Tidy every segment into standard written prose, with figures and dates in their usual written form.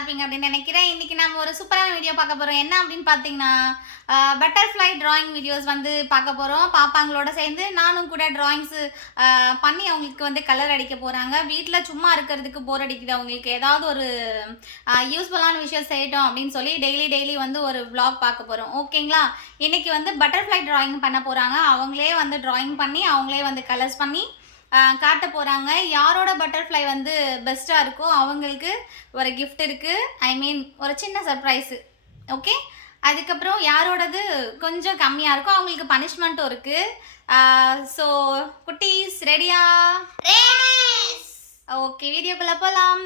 இருப்பீங்க அப்படின்னு நினைக்கிறேன். இன்னைக்கு நம்ம ஒரு சூப்பரான வீடியோ பார்க்க போறோம். என்ன அப்படின்னு பார்த்தீங்கன்னா, பட்டர்ஃப்ளை டிராயிங் வீடியோஸ் வந்து பார்க்க போறோம். பாப்பாங்களோட சேர்ந்து நானும் கூட டிராயிங்ஸ் பண்ணி அவங்களுக்கு வந்து கலர் அடிக்க போறாங்க. வீட்டில் சும்மா இருக்கிறதுக்கு போர் அடிக்குது அவங்களுக்கு. ஏதாவது ஒரு யூஸ்ஃபுல்லான விஷயம் செய்யட்டும் அப்படின்னு சொல்லி டெய்லி வந்து ஒரு vlog பார்க்க போறோம். ஓகேங்களா? இன்னைக்கு வந்து பட்டர்ஃப்ளை டிராயிங் பண்ண போறாங்க. அவங்களே வந்து டிராயிங் பண்ணி அவங்களே வந்து கலர்ஸ் பண்ணி காட்ட போகிறாங்க. யாரோட பட்டர்ஃப்ளை வந்து பெஸ்ட்டாக இருக்கோ அவங்களுக்கு ஒரு கிஃப்ட் இருக்குது. ஐ மீன் ஒரு சின்ன சர்ப்ரைஸு. ஓகே, அதுக்கப்புறம் யாரோடது கொஞ்சம் கம்மியாக இருக்கோ அவங்களுக்கு பனிஷ்மெண்ட்டும் இருக்குது. ஸோ குட்டீஸ் ரெடியா? ஓகே, வீடியோக்குள்ளே போகலாம்.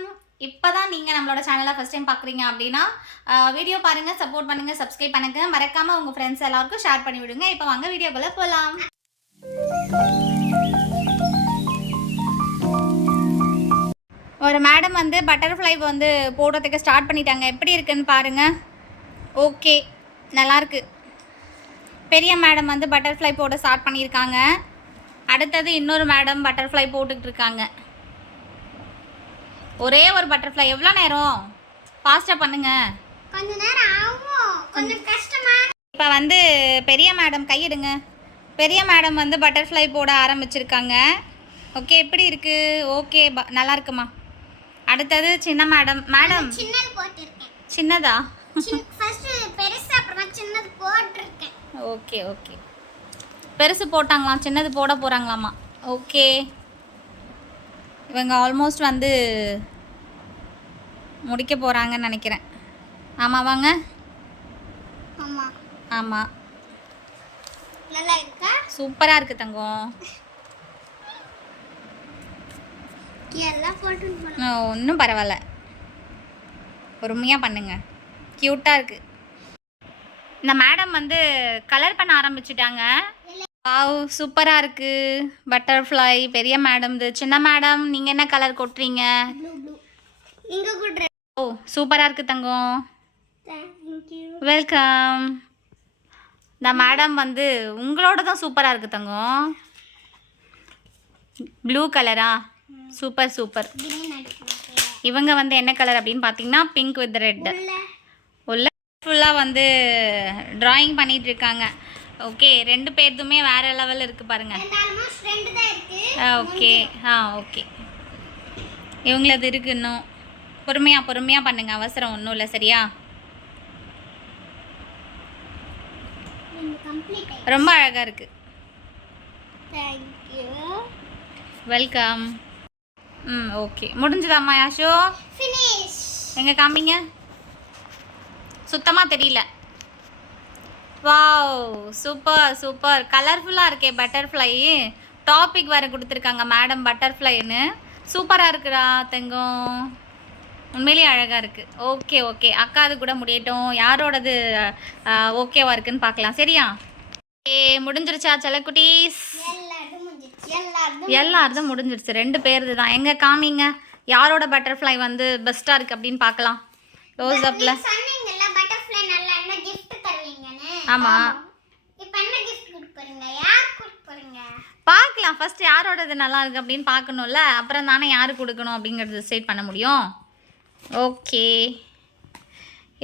இப்போ தான் நீங்கள் நம்மளோட சேனலை ஃபஸ்ட் டைம் பார்க்குறீங்க அப்படின்னா வீடியோ பாருங்கள், சப்போர்ட் பண்ணுங்கள், சப்ஸ்கிரைப் பண்ணுங்கள், மறக்காமல் உங்கள் ஃப்ரெண்ட்ஸ் எல்லாருக்கும் ஷேர் பண்ணி விடுங்க. இப்போ வாங்க வீடியோக்குள்ளே போகலாம். ஒரு மேடம் வந்து பட்டர்ஃப்ளை வந்து போடுறதுக்கு ஸ்டார்ட் பண்ணிட்டாங்க. எப்படி இருக்குன்னு பாருங்கள். ஓகே, நல்லாயிருக்கு. பெரிய மேடம் வந்து பட்டர்ஃப்ளை போட ஸ்டார்ட் பண்ணியிருக்காங்க. அடுத்தது இன்னொரு மேடம் பட்டர்ஃப்ளை போட்டுக்கிட்டு இருக்காங்க. ஒரே ஒரு பட்டர்ஃப்ளை. எவ்வளோ நேரம்? ஃபாஸ்ட்டாக பண்ணுங்க. கொஞ்ச நேரம் ஆகும், கொஞ்சம் கஷ்டமா. இப்போ வந்து பெரிய மேடம் கையிடுங்க. பெரிய மேடம் வந்து பட்டர்ஃப்ளை போட ஆரம்பிச்சிருக்காங்க. ஓகே, எப்படி இருக்குது? ஓகே, நல்லா இருக்குமா. அடுத்தது சின்ன மேடம். மேடம் சின்னது போட்டுருக்கேன். சின்னதா? ஃபர்ஸ்ட் பெருசு அப்புறமா சின்னது போட்டுருக்கேன். ஓகே ஓகே, பெருசு போட்டாங்களாம், சின்னது போட போகிறாங்களாமா. ஓகே, இவங்க ஆல்மோஸ்ட் வந்து முடிக்க போகிறாங்கன்னு நினைக்கிறேன். ஆமாம், வாங்க. ஆமாம் ஆமாம், நல்லா இருக்கா? சூப்பராக இருக்குது தங்கம். எல்லாம் போட்டு ஒன்றும் பரவாயில்ல, பொறுமையாக பண்ணுங்க. க்யூட்டாக இருக்குது. இந்த மேடம் வந்து கலர் பண்ண ஆரம்பிச்சிட்டாங்க. வாவ், சூப்பராக இருக்குது. பட்டர்ஃப்ளை பெரிய மேடம். சின்ன மேடம் நீங்கள் என்ன கலர் கொட்டுறீங்க? இங்கே கூட. ஓ, சூப்பராக இருக்குது தங்கம். தேங்க்யூ. வெல்கம். இந்த மேடம் வந்து உங்களோட தான் சூப்பராக இருக்குது தங்கம். ப்ளூ கலரா? Super super. இவங்க வந்து என்ன கலர் அப்படின்னு பார்த்தீங்கன்னா பிங்க் வித் ரெட். உள்ள ஃபுல்லாக வந்து ட்ராயிங் பண்ணிகிட்டு இருக்காங்க. ஓகே, ரெண்டு பேர்த்துமே வேறு லெவலில் இருக்குது பாருங்கள். ஓகே, ஓகே, இவங்களது இருக்குது. இன்னும் பொறுமையாக பண்ணுங்கள், அவசரம் ஒன்றும் இல்லை. சரியா? ரொம்ப அழகாக இருக்குது. தேங்க்யூ. வெல்கம். ஓகே, முடிஞ்சுதாம்மா யாஷோ? ஃபினிஷ். எங்கே காமிங்க, சுத்தமாக தெரியல. Wow, super super. கலர்ஃபுல்லாக இருக்கே பட்டர்ஃப்ளை. டாபிக் வேறு கொடுத்துருக்காங்க மேடம் பட்டர்ஃப்ளைன்னு. சூப்பராக இருக்குடா தங்கம், உண்மையிலேயே அழகாக இருக்குது. ஓகே ஓகே, அக்காது கூட முடியட்டும். யாரோடது ஓகேவா இருக்குன்னு பார்க்கலாம். சரியா? முடிஞ்சிருச்சா செல்லக்குட்டீஸ்? எல்லாருதும் முடிஞ்சிருச்சு. ரெண்டு பேருது தான். எங்கே காமிங்க, யாரோட பட்டர்ஃப்ளை வந்து பெஸ்ட்டாக இருக்குது அப்படின்னு பார்க்கலாம். க்ளோஸ் அப்பில். ஆமாம், பார்க்கலாம். ஃபஸ்ட்டு யாரோடது நல்லா இருக்குது அப்படின்னு பார்க்கணும்ல, அப்புறம் தானே யார் கொடுக்கணும் அப்படிங்கிறது டிசைட் பண்ண முடியும். ஓகே,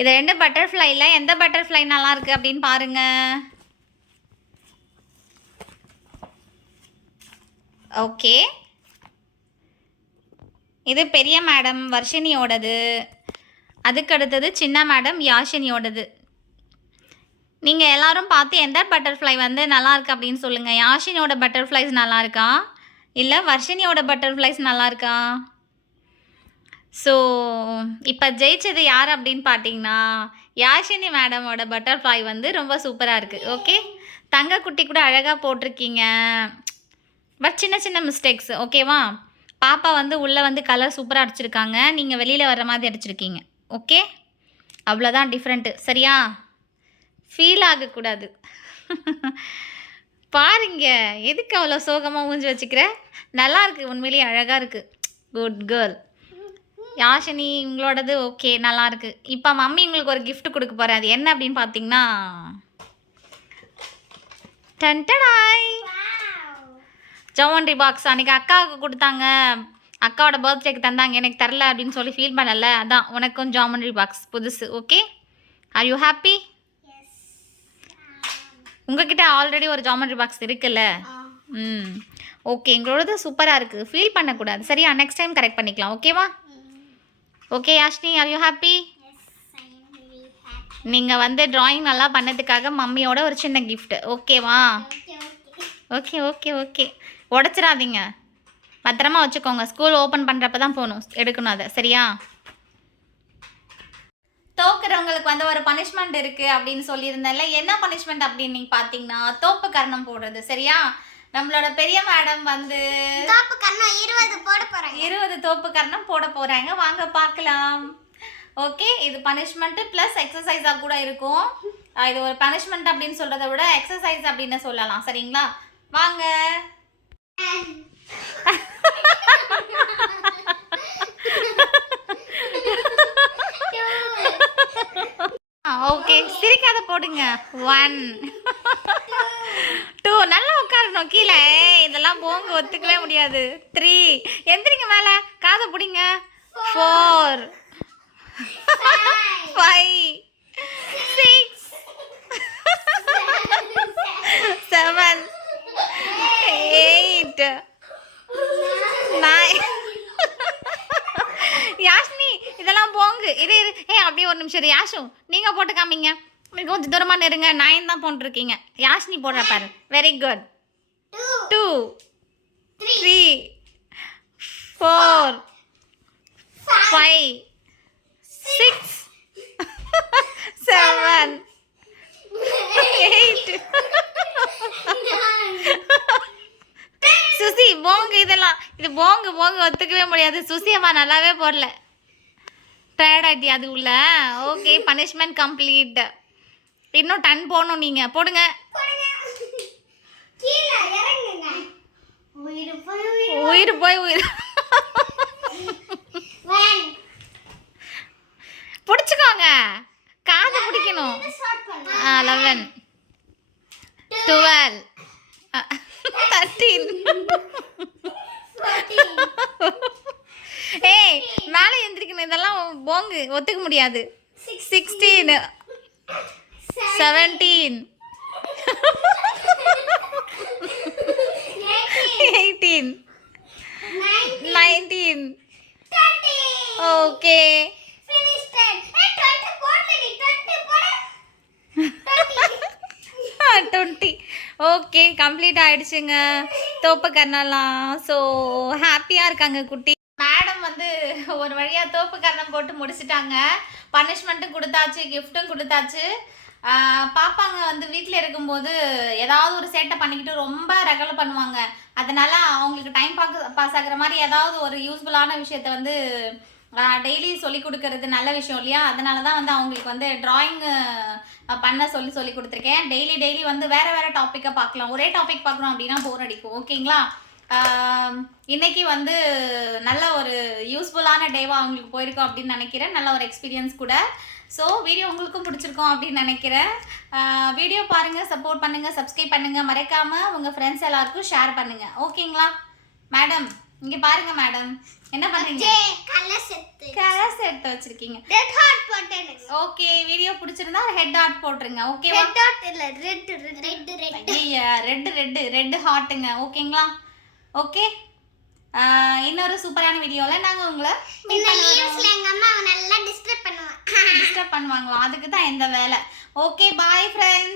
இது ரெண்டு பட்டர்ஃப்ளைல எந்த பட்டர்ஃப்ளை நல்லா இருக்குது அப்படின்னு பாருங்கள். ஓகே, இது பெரிய மேடம் வர்ஷினியோடது. அதுக்கு அடுத்தது சின்ன மேடம் யாஷினியோடது. நீங்கள் எல்லோரும் பார்த்து எந்த பட்டர்ஃப்ளை வந்து நல்லா இருக்கு அப்படின்னு சொல்லுங்கள். யாஷினியோட பட்டர்ஃப்ளைஸ் நல்லா இருக்கா, இல்லை வர்ஷினியோட பட்டர்ஃப்ளைஸ் நல்லா இருக்கா? ஸோ இப்போ ஜெயிச்சது யார் அப்படின்னு பார்த்தீங்கன்னா யாஷினி மேடமோட பட்டர்ஃப்ளை வந்து ரொம்ப சூப்பராக இருக்குது. ஓகே, தங்கக்குட்டி கூட அழகாக போட்டிருக்கீங்க. பட் சின்ன சின்ன மிஸ்டேக்ஸ். ஓகேவா? பாப்பா வந்து உள்ளே வந்து கலர் சூப்பராக அடிச்சிருக்காங்க, நீங்கள் வெளியில் வர்ற மாதிரி அடிச்சிருக்கீங்க. ஓகே, அவ்வளோதான் டிஃப்ரெண்ட்டு. சரியா? ஃபீல் ஆகக்கூடாது. பாருங்க, எதுக்கு அவ்வளோ சோகமாக மூஞ்சி வச்சுக்கிற? நல்லா இருக்குது, உண்மையிலேயே அழகாக இருக்குது. Good girl. யாஷினி உங்களோடது ஓகே, நல்லாயிருக்கு. இப்போ மம்மி உங்களுக்கு ஒரு கிஃப்ட் கொடுக்க போகிறேன். அது என்ன அப்படின்னு பார்த்தீங்கன்னா டன்டடாய் ஜோவன்ட்ரி பாக்ஸ். அன்றைக்கி அக்காவுக்கு கொடுத்தாங்க அக்காவோட பர்த்டேக்கு தந்தாங்க எனக்கு தரல அப்படின்னு சொல்லி ஃபீல் பண்ணல. அதான் உனக்கும் ஜாமெண்ட்ரி பாக்ஸ் புதுசு. Okay, are you happy? உங்ககிட்ட ஆல்ரெடி ஒரு ஜாமெண்ட்ரி பாக்ஸ் இருக்குல்ல. ஓகே, எங்களோடது சூப்பராக இருக்குது. ஃபீல் பண்ணக்கூடாது சரியா? நெக்ஸ்ட் டைம் கரெக்ட் பண்ணிக்கலாம். ஓகேவா? Okay Yashini, are you happy? நீங்கள் வந்து ட்ராயிங் நல்லா பண்ணதுக்காக மம்மியோட ஒரு சின்ன கிஃப்ட். ஓகேவா? ஓகே ஓகே ஓகே, உடச்சிடாதீங்க, பத்திரமா வச்சுக்கோங்க. ஸ்கூல் ஓப்பன் பண்ணுறப்ப தான் போகணும், எடுக்கணும் அதை. சரியா? தோக்குறவங்களுக்கு வந்து ஒரு பனிஷ்மெண்ட் இருக்குது அப்படின்னு சொல்லியிருந்தேன்ல. என்ன பனிஷ்மெண்ட் அப்படின்னு நீங்கள் பார்த்தீங்கன்னா தோப்பு கர்ணம் போடுறது. சரியா? நம்மளோட பெரிய மேடம் வந்து தோப்பு கர்ணம் 20 போட போறாங்க. 20 தோப்பு கர்ணம் போட போகிறாங்க. வாங்க பார்க்கலாம். ஓகே, இது பனிஷ்மெண்ட்டு ப்ளஸ் எக்ஸசைஸாக கூட இருக்கும். இது ஒரு பனிஷ்மெண்ட் அப்படின்னு சொல்கிறத விட எக்ஸசைஸ் அப்படின்னு சொல்லலாம். சரிங்களா? வாங்க. ஓகே, சிரிக்காத போடுங்க. 1 2 நல்லா உட்காரணும் கீழே. இதெல்லாம் போங்க, ஒத்துக்கவே முடியாது. 3 எந்திரிங்க மேலே, காதை பிடிங்க. 4 5 6 7 8 9 யாஷினி இதெல்லாம் போங்கு. இது அப்படியே ஒரு நிமிஷம் இரு. யாஷு நீங்கள் போட்டு காமிங்க. நீங்கள் கொஞ்சம் தூரமாக நெருங்க. 9 தான் போட்டுருக்கீங்க. யாஷினி போடுற பாரு. Very good. 2 3 4 5 6 7 8 சுசி போங்க. இதெல்லாம் இது போங்க ஒத்துக்கவே முடியாது. சுசி அம்மா நல்லாவே போடல. டயர்ட் ஆகிட்டியா அது உள்ள? Okay, punishment complete. இன்னும் 10 போடணும். நீங்கள் போடுங்க. உயிர் போய் பிடிச்சிக்கோங்க, காது பிடிக்கணும். 11 12 13 ஏய் மேலே எந்திரிக்கணும். இதெல்லாம் போங்கு, ஒத்துக்க முடியாது. 16 17 18 19 ஓகே. 20 ஓகே, கம்ப்ளீட் ஆயிடுச்சுங்க தோப்பு கர்ணம்லாம். ஸோ ஹாப்பியாக இருக்காங்க குட்டி. மேடம் வந்து ஒரு வழியாக தோப்பு கர்ணம் போட்டு முடிச்சிட்டாங்க. பனிஷ்மெண்ட்டும் கொடுத்தாச்சு, கிஃப்ட்டும் கொடுத்தாச்சு. பாப்பாங்க வந்து வீட்டில் இருக்கும்போது ஏதாவது ஒரு சேட்டை பண்ணிக்கிட்டு ரொம்ப ரகலை பண்ணுவாங்க. அதனால் அவங்களுக்கு டைம் பாஸ் ஆகிற மாதிரி ஏதாவது ஒரு யூஸ்ஃபுல்லான விஷயத்த வந்து டெய்லி சொல்லி கொடுக்கறது நல்ல விஷயம் இல்லையா? அதனால தான் வந்து அவங்களுக்கு வந்து ட்ராயிங் பண்ண சொல்லி கொடுத்துருக்கேன். டெய்லி வந்து வேறு டாப்பிக்கை பார்க்கலாம். ஒரே டாபிக் பார்க்கணும் அப்படின்னா போர் அடிக்கும். ஓகேங்களா? இன்றைக்கி வந்து நல்ல ஒரு யூஸ்ஃபுல்லான டேவாக அவங்களுக்கு போயிருக்கோம் அப்படின்னு நினைக்கிறேன். நல்ல ஒரு எக்ஸ்பீரியன்ஸ் கூட. ஸோ வீடியோ உங்களுக்கும் பிடிச்சிருக்கோம் அப்படின்னு நினைக்கிறேன். வீடியோ பாருங்கள், சப்போர்ட் பண்ணுங்கள், சப்ஸ்கிரைப் பண்ணுங்கள், மறக்காமல் உங்கள் ஃப்ரெண்ட்ஸ் எல்லாருக்கும் ஷேர் பண்ணுங்கள். ஓகேங்களா? மேடம் இங்கே பாருங்கள். மேடம் என்ன பண்ணுறீங்க? கலர்ஸ் எடுத்து வச்சிருக்கீங்க. ரெட் ஹார்ட் போட்டேன். ஓகே, வீடியோ பிடிச்சிருந்தா ஹெட் ஹார்ட் போட்டுருங்க. ஓகேவா? ரெட் ஹார்ட் இல்ல, ரெட் ஹார்ட்டுங்க. ஓகேங்களா? ஓகே, இன்னொரு சூப்பரான வீடியோவில் நாங்கள் உங்களை எங்க அம்மா நல்லா டிஸ்டர்ப் பண்ணுவாங்க. டிஸ்டர்ப் பண்ணுவாங்களா? அதுக்கு தான் எந்த வேலை. Okay, bye friends.